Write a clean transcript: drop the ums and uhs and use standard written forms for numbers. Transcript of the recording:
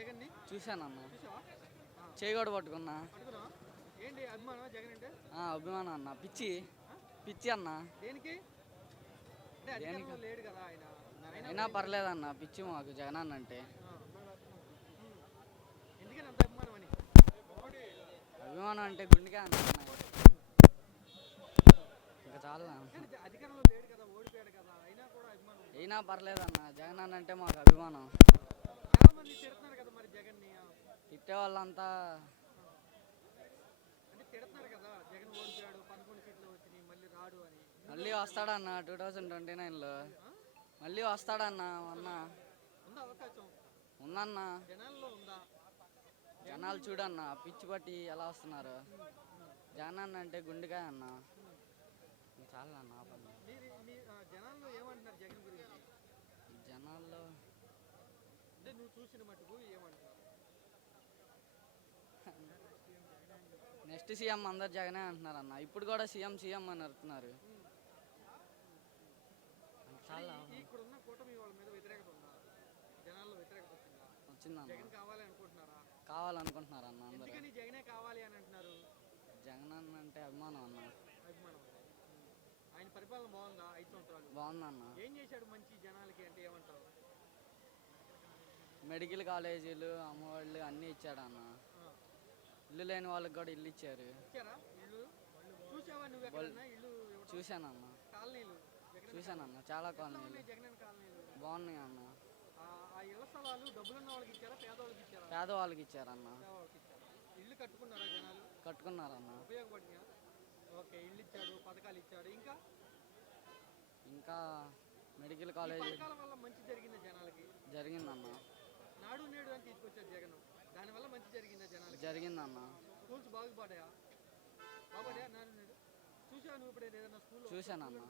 జగన్ని? చూశానన్న. చూసావా? చేయి కూడా పట్టుకున్నా. పట్టుకున్నావా? ఏంటి అభిమానమా జగన్ అంటే? అభిమానం అన్న. పిచ్చి ఆ? పిచ్చి అన్న. దేనికి? అంటే అధికారంలో లేడు కదా ఆయన. అయినా పర్లేదన్న, పిచ్చి మాకు జగనన్న అంటే. ఆ. ఎందుకని అంత అభిమానం అని? అభిమానం అంటే గుండెకే అన్న. ఇంకా చాలా. కానీ అధికారంలో లేడు కదా, ఓడిపోయాడు కదా, అయినా కూడా అభిమానం ఉంది. అయినా పర్లేదన్న, జగనన్న అంటే మాకు అభిమానం. చాలా మంది తిడుతున్నారు కదా మరి జగన్ని. తిట్టే వాళ్ళంతా అంటే తిడుతున్నారు కదా, జగన్ ఓడిపోయాడు, 11 సీట్లు వచ్చినాయి, మళ్ళీ రాడు అని. మళ్ళీ వస్తాడన్న 2029లో. మళ్ళీ వస్తాడన్న అన్న. ఉందా అవకాశం? ఉందన్న. జనాల్లో ఉందా? జనాలు చూడన్న పిచ్చి పట్టి ఎలా వస్తున్నారు. జగనన్న అంటే గుండెకాయ అన్న. చాలా అన్న ఆ పని. జనాల్లో ఏమంటున్నారు జగన్ గురించి? జనాల్లో అంటే నువ్వు చూసిన మటుకు ఏమంటున్నారు? నెక్స్ట్ సీఎం అందరు జగనే అంటున్నారు అన్న. ఇప్పుడు కూడా సీఎం సీఎం అని అడుగుతున్నారు. చాలా ఇక్కడున్న కూటమి వాళ్ళ మీద వ్యతిరేకత ఉందా? జనాల్లో వ్యతిరేకత వచ్చిందా? వచ్చిందన్న. జగన్ కావాలి అనుకుంటున్నారా? కావాలనుకుంటున్నారు అన్న అందరూ. ఎందుకని జగనే కావాలి అని అంటున్నారు? జగన్ అంటే అభిమానం అన్న. అభిమానం. ఆయన పరిపాలన బాగుందా? 5 సంవత్సరాలు బాగుందన్న. ఏం చేశాడు మంచి జనాలకి అంటే ఏమంటావు? మెడికల్ కాలేజీలు, అమ్మఒళ్ళు అన్నీ ఇచ్చాడన్న. ఇల్లు లేని వాళ్ళకి కూడా ఇల్లు ఇచ్చారు. ఇచ్చారా ఇల్లు? చూసావా నువ్వు ఎక్కడన్నా ఇల్లు? చూశానన్న. కాలనీలు చూశానన్న, చాలా కాలనీలు జగన్ కాలనీలు బాగున్నాయి అన్న. ఆ ఇళ్ల స్థలాలు డబ్బులున్న వాళ్ళకి ఇచ్చారా, పేదవాళ్ళకి ఇచ్చారా? పేదవాళ్ళకి ఇచ్చారన్న. పేదవాళ్ళకి ఇచ్చారు. ఇల్లు కట్టుకున్నారా జనాలు? కట్టుకున్నారన్న. ఉపయోగపడినా? ఓకే, ఇల్లు ఇచ్చాడు, పథకాలు ఇచ్చాడు. ఇంకా మెడికల్ కాలేజ్ పథకాల వల్ల మంచి జరిగిందా జనాలకి? జరిగిందన్న. నాడు నేడు అని తీసుకొచ్చారు జగన్, దానివల్ల మంచి జరిగిందా జనాలకి? జరిగిందన్న. స్కూల్స్ బాగుపడాయా? బాగుపడాయా నాడు నేడు? చూసావా నువ్వు ఇప్పుడు ఏదైనా స్కూల్? చూశానన్న.